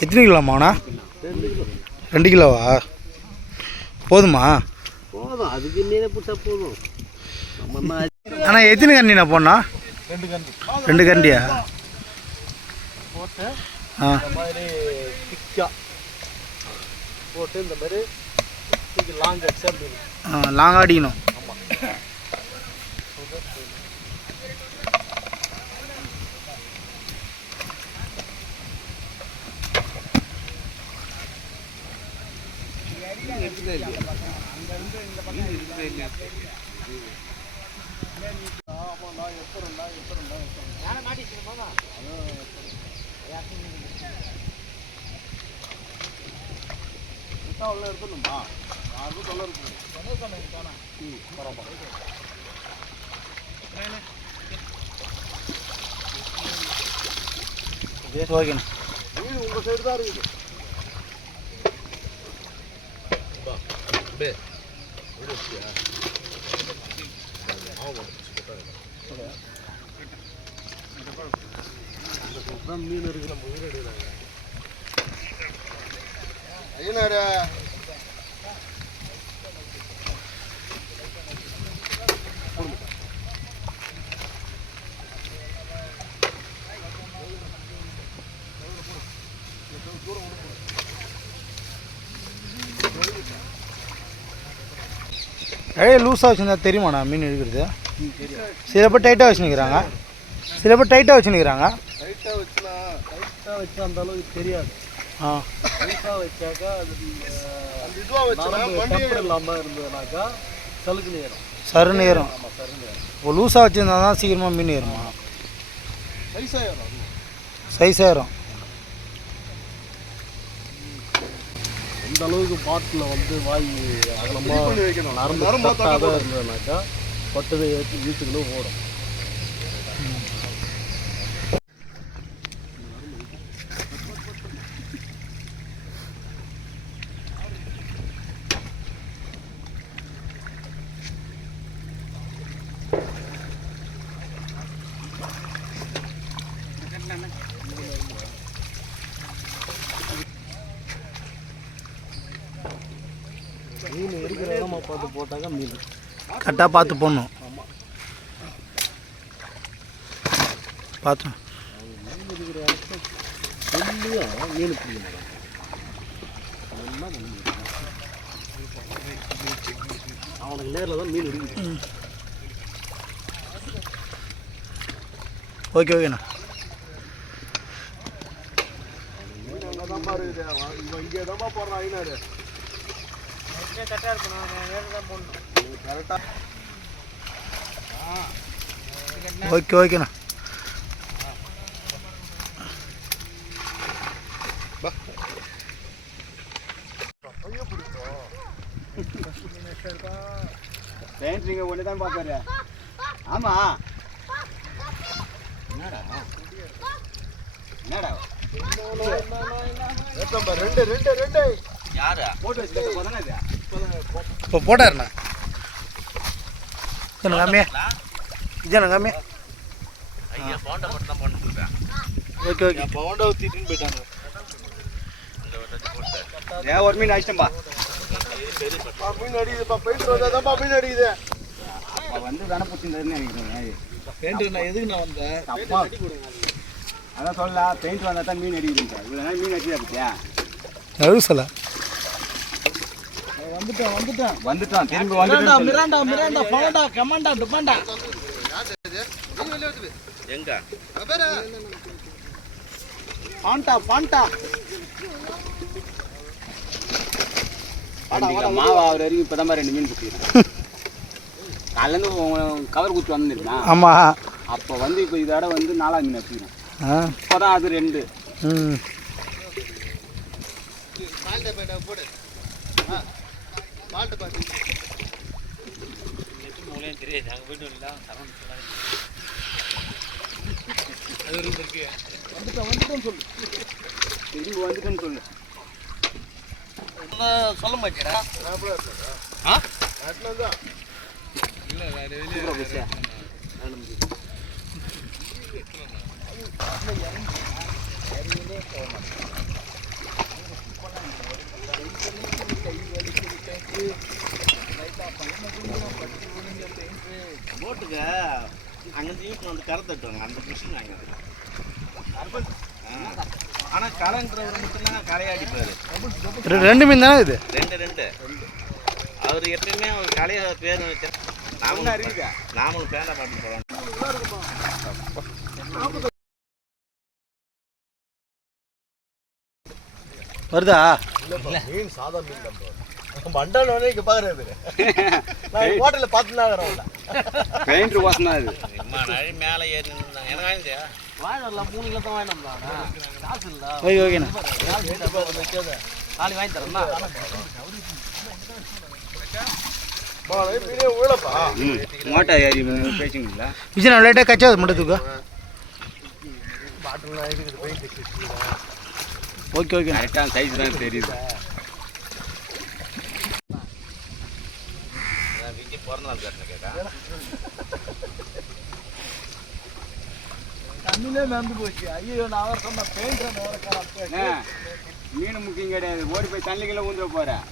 எத்தனை கிலோமாண்ணா? 2 கிலோவா? போதுமா? போதும், அதுக்கு மீனை பிடிச்சா போதும். அண்ணா எத்தனை கண்டிண்ணா போடணா? 2 கண்டியா? போட்டு இந்த மாதிரி திக்காக போட்டு இந்த மாதிரி லாங் அடிச்சா லாங்காக அடிக்கணும். ஆமாம். இருக்கணுமா? யாருக்கும் சொல்ல இருக்கு. ஓகேண்ணா. மீன் உங்கள் சைடு தான் இருக்குது. மீன் இருக்கு, நம்ம உயிர் அடிக்கிறாங்க. ஐயனாரு லூஸாக வச்சுருந்தா தெரியுமாண்ணா மீன் எடுக்கிறது? சில பேர் டைட்டாக வச்சுருக்கிறாங்க, சில பேர் டைட்டாக வச்சுருக்கிறாங்க. டைட்டாக வச்சா அந்த அளவுக்கு தெரியாது. டைட்டாக வச்சாக்கா அது டெம்பர் இல்லாமல் இருந்ததுனாக்கா சலுக்கு நேரம் சருன்னு ஏறும். ஆமாம், சருன்னு ஏறும். இப்போ லூஸாக வச்சுருந்தா தான் சீக்கிரமாக மீன் ஏறுமா? சைஸாக ஏறும். சைஸாக ஏறும். எந்த அளவுக்கு பாட்டில் வந்து வாய் அகலமாக நரம்பு கட்டாக இருந்ததுனாக்கா பட்டதை ஏற்றி வீட்டுக்குள்ளே ஓடும். மீன் இருக்கிற இடமா பார்த்து போட்டாக்கா மீன் கரெக்டாக பார்த்து போடணும். பார்த்து மீன் இருக்கிற இடத்த சொல்லியும் மீன் பிடிக்கணும். அவனுக்கு நேரில் தான் மீன் இருக்குது. ஓகே ஓகேண்ணா. மீன் அங்கே தான் இருக்குது. இவன் இங்கே தான் போடுறான். ஐநாரு கரெக்டாக இருக்கணும். தான் போடணும். கரெக்டாக. ஓகே ஓகேண்ணா. நீங்கள் ஒன்று தான் பார்த்தாரு. ஆமாம். என்னடா என்னடா ரெண்டு ரெண்டு ரெண்டு யாரு போட்டு வச்சுருக்கா? இப்போ போட்டாருண்ணா. கம்மியா இதாண்ணா கம்மியா. போண்டா மட்டும் தான் போட்டு கொடுப்பேன். Okay okay. போண்டா ஊற்றிட்டுன்னு போயிட்டாங்க. ஏன் ஒரு மீன் அடிச்சிட்டம்பா. மீன் அடிக்குதுப்பா. பெயிண்ட் வந்தாதான்ப்பா மீன் அடிக்குது. வந்து தானே பிடிச்சிருந்ததுன்னு நினைக்கிறேன். பெயிண்ட் நான் எதுக்கு நான் வந்தேன்? தப்பா அதான் சொல்லலாம். பெயிண்ட் வந்தால் தான் மீன் அடிக்குதுங்க. இவ்வளோ நாள் மீன் அடிச்சா பத்தியா? எது சொல்ல வந்துட்டான் திரும்பி வந்துட்டான். மிராண்டா மிராண்டா பவண்டா கமாண்டா டுமாண்டா எங்க பாண்டா பாண்டா மாவா அவர் வரைக்கும் இப்போ தான் 2 மீன் பிடிச்சிக்கிறேன். காலையிலேருந்து கவர் குச்சி வந்துருக்கேன். ஆமாம். அப்போ வந்து இப்போ இதோட வந்து 4ஆம் மீன் வச்சுக்கிறேன். இப்போ தான் அது 2. போடு தெரியாது. நாங்கள் போயிட்டு வந்துட்டோம் சொல்லு. திரும்பி வந்துட்டேன்னு சொல்லு. சொல்ல மாட்டேடா. வந்து கரை தட்டுவாங்க அந்த மிஷின் வாங்கி ஆனால் கரைன்றவர் மட்டும்தான் கரையை அடிப்பார். ரெண்டு மீன் தானே இது? ரெண்டு அவர் எப்பயுமே அவர் கலையை பேர் வச்சு நாமளும் பேண்டா பாட்டு போகிறோம். வருதா? மீன் சாதா மீன் நம்ம மண்டானோடனே இங்கே பார்க்குறது நான் ஹோட்டலில் பார்த்துனாங்கிறோம்ல பெயிண்ட் வாசம் தான் இது. மேலே ஏறி நின்றுந்தாங்க. எனக்கு வாங்கிட்டியா? வாங்கிடலாம் 3 கிலோ தான் வாங்கினோம்னா காசு இல்லை. ஓகே ஓகேண்ணா. நாளைக்கு வாங்கி தரேன்னா மீனே உழப்பா மோட்டா ஏறி பேசுங்களா? விஜய் நான் லைட்டாக கச்சா மட்டும் தூக்கா. பாட்டில் இருக்குது பெயிண்ட். Okay okay. கரெக்டான சைஸ் தான் தெரியுது. வீட்டுக்கு பிறந்த நாள் பேசுன கேட்க தண்ணிலே நம்பி போச்சு. ஐயோ நான் அவர் சொன்ன பெயிண்ட் மீன் முக்கியம் கிடையாது, ஓடி போய் தண்ணிக்குள்ள ஊந்துட போகிறேன்.